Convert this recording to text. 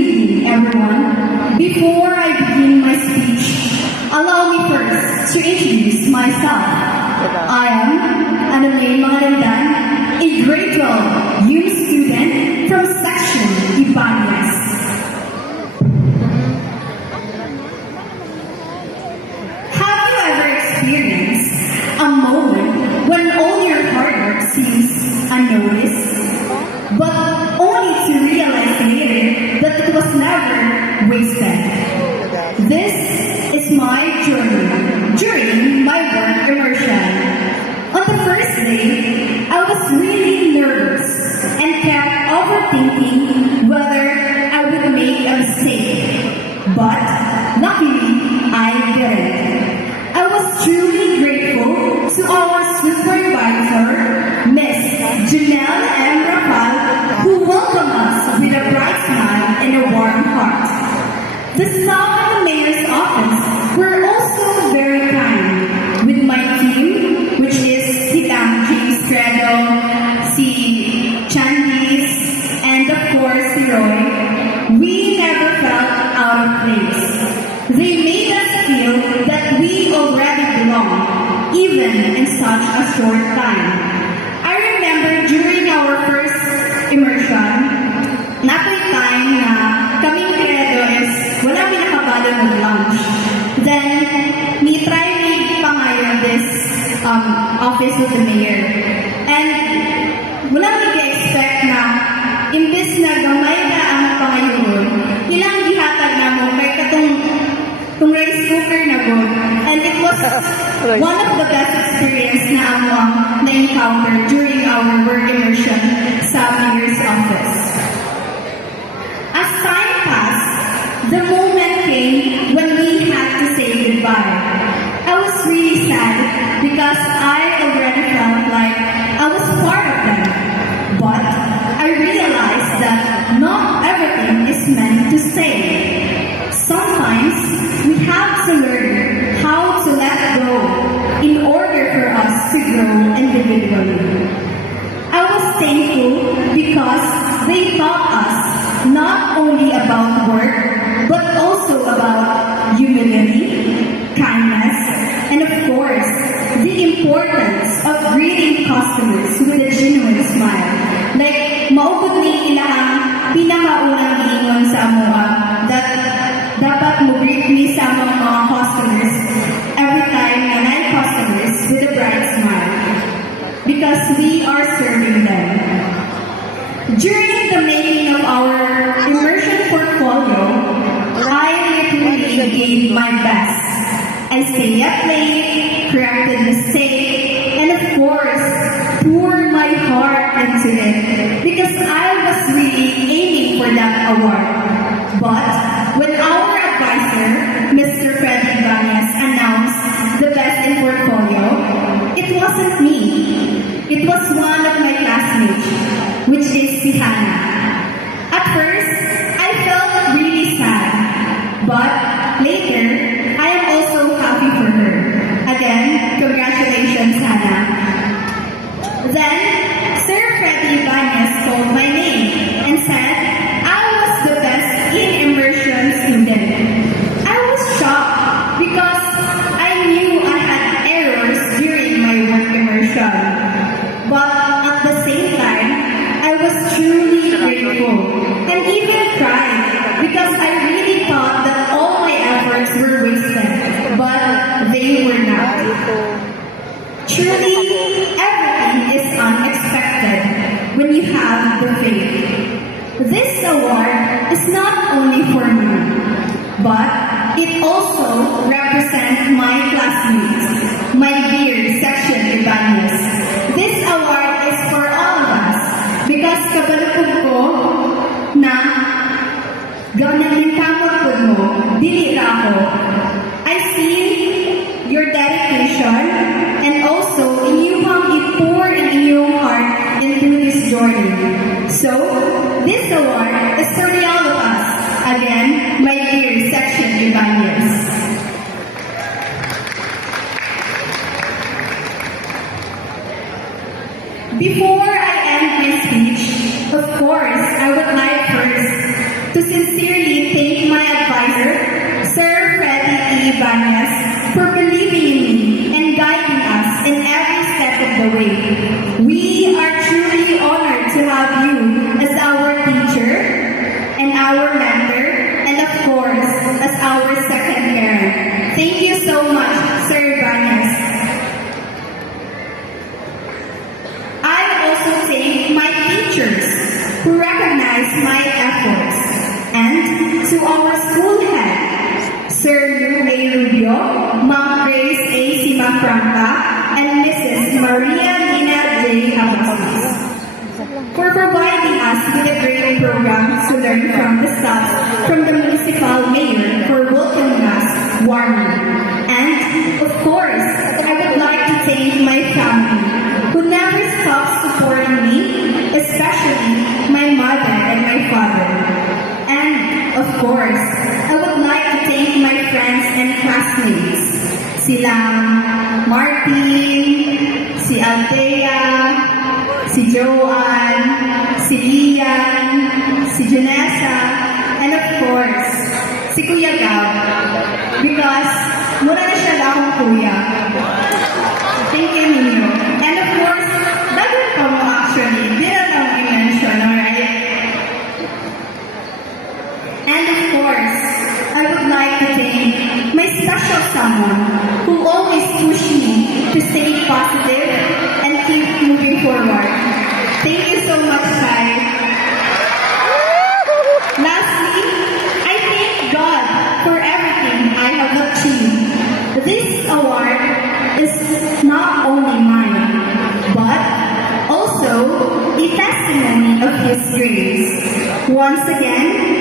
evening, everyone. Before I begin my speech, allow me first to introduce myself. I am Annalyn Mangalandan, a grade 12 UM student from section Ibanez. Have you ever experienced a moment when all your hard work seems unnoticed, but only to realize later that it was never wasted? This is my journey during my work immersion. On the first day, I was really nervous and kept overthinking whether I would make a mistake. But luckily, I didn't. I was truly grateful to our supervisor, Miss Janelle M. Rapal, who welcomed us with a bright smile and a warm heart. The staff in the mayor's office were also very kind with my team, which is si James Credo, si Chandis, and of course si Roy. We never felt out of place. They made us feel that we already belong, even in such a short time. I remember during our first immersion, nako'y time na kaming Credo is wala pinakabalo ng lunch. Then, ni-try pa ngayon this office with the mayor. And wala nag-expect na imbes na gamay na ang pangayon, ilang gihatag na mo kay katong rice cooker na po. And it was one of the best experience na among na-encounter during our work immersion sa mayor's office. As time passed, the moment came when we had to say goodbye. I was really sad because I already felt like I was part of them. But I realized that not everything is meant to stay. Sometimes we have to learn how to let go in order for us to grow individually. I was thankful because they taught us not only about work, but also about humility, kindness, and of course, the importance of greeting customers with a genuine smile. Like, maupod ni ilang pinakaunang giingon sa mga that dapat mo greet ni sa mga customers every time na nine customers with a bright smile. Because we are serving them. During the making of our immersion portfolio, I literally gave my best. I stayed up late, corrected mistakes, and of course, poured my heart into it because I was really aiming for that award. But when our advisor, Mr. Freddy Ibanez, announced the best in portfolio, it wasn't me. It was one of my classmates, which is si Hannah. At first, I felt really sad, but later, I am also happy for her. Again, congratulations, Hannah. Then, Sir Freddy Ibanez called my name and said I was the best in immersion student. I was shocked because I knew I had errors during my work immersion. But at the same time, I was truly grateful and even cried because I really thought that all my efforts were wasted, but they were not. Truly, everything is unexpected when you have the faith. This award is not only for me, but it also represents my classmates, my dear section Ibanez. This award is for all of us because kabalukod ko na ganang din kamot mo, dili ra ako. I see your dedication and also inyong i-pour in inyong heart into this journey. So, this award is for all of us. Again, my dear section Ibanez. Before I end my speech, of course, I would like first to sincerely supervisor, Sir Freddie E. Banas, for believing in me and guiding us in every step of the way. We are truly honored to have you as our teacher and our mentor, and of course, as our second parent. Thank you so much, Sir Banas. I also thank my teachers who recognize my efforts, and to our school head, Sir Lou A. Rubio, Ma'am Grace A. Simafranca, and Mrs. Maria Nina J. Abastos, for providing us with a great program to learn from the staff, from the municipal mayor for welcoming us warmly. And, of course, I would like to thank my family, who never stopped supporting me, especially my mother and my father. And, of course, I would like to thank my friends and classmates, sila Martin, si Althea, si Joanne, si Lian, si Janessa, and of course, si Kuya Gab, because mura na siya akong kuya. Thank you ninyo. And of course, dagdag pa mo actually, di na lang i-mention, alright? And of course, I would like to thank my special someone who always pushed me to stay positive and keep moving forward. Thank you so much, Sai. Lastly, I thank God for everything I have achieved. This award is not only mine, but also a testimony of His grace. Once again,